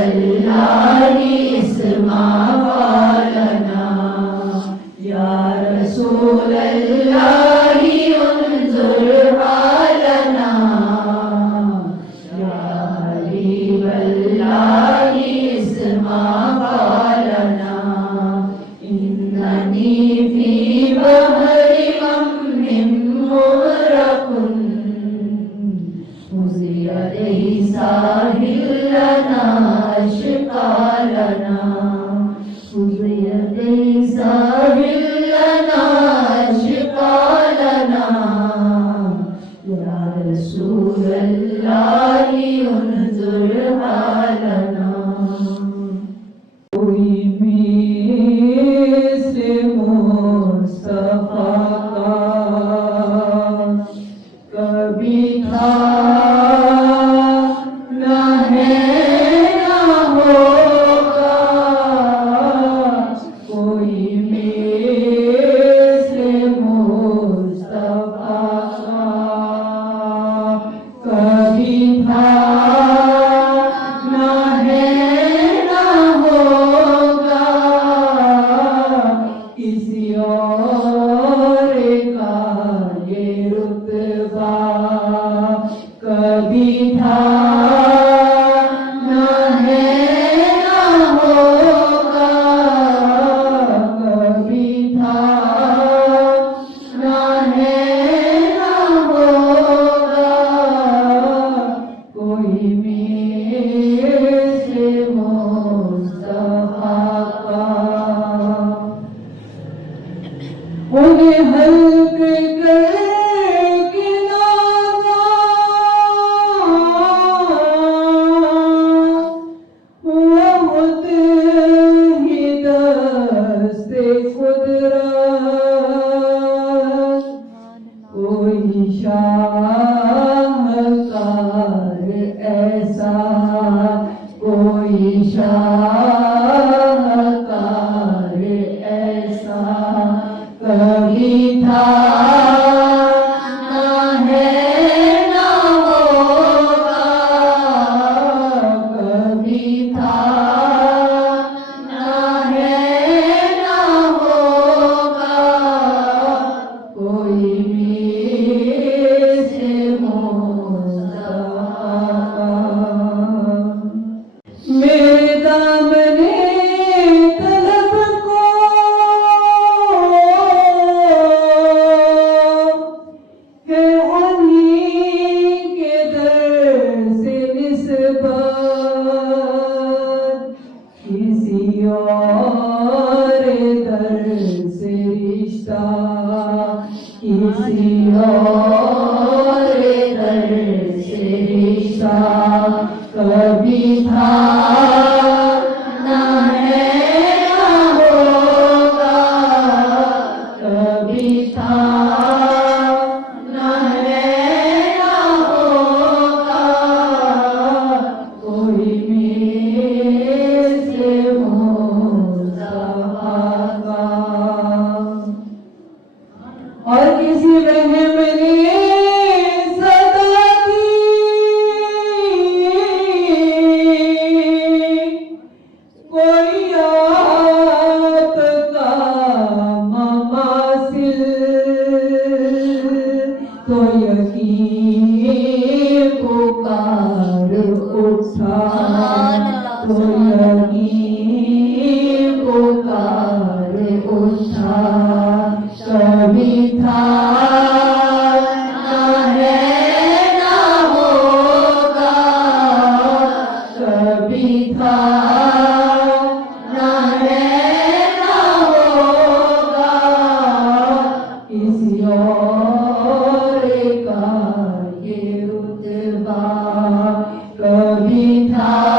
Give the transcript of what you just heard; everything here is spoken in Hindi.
अल्लाह इस्मा वालना या रसूल अल्लाह उन्जुर हालना या हबीब अल्लाह इस्मा वालना इन्ननी फी बहरि मम्मिन मुगरकुन साहिल लना अश्कालना साहिल लना अश्कालना या रसूल अल्लाह उन्जुर हालना कोई मिस्र मुस्तफा का कभी था कभी था न है न होगा कभी था न है न होगा कोई मिस्र मुस्तफा का उन्हें हल्क शाहकार ऐसा कोई शाहकार ऐसा कभी था न है न होगा कभी था न है न होगा कोई मेरे दामने तलब को है उन्हीं के दर से निस्बत किसी और दर से रिश्ता किसी और दर से रिश्ता कभी था न है न होगा कभी था न है न होगा कोई मिस्र मुस्तफा का और किसी रहम ने तो यकीन पुकार उठा तो यकीन पुकार उठा कभी था न है न होगा कभी था न है न होगा किसी और का ये रुतबा कभी था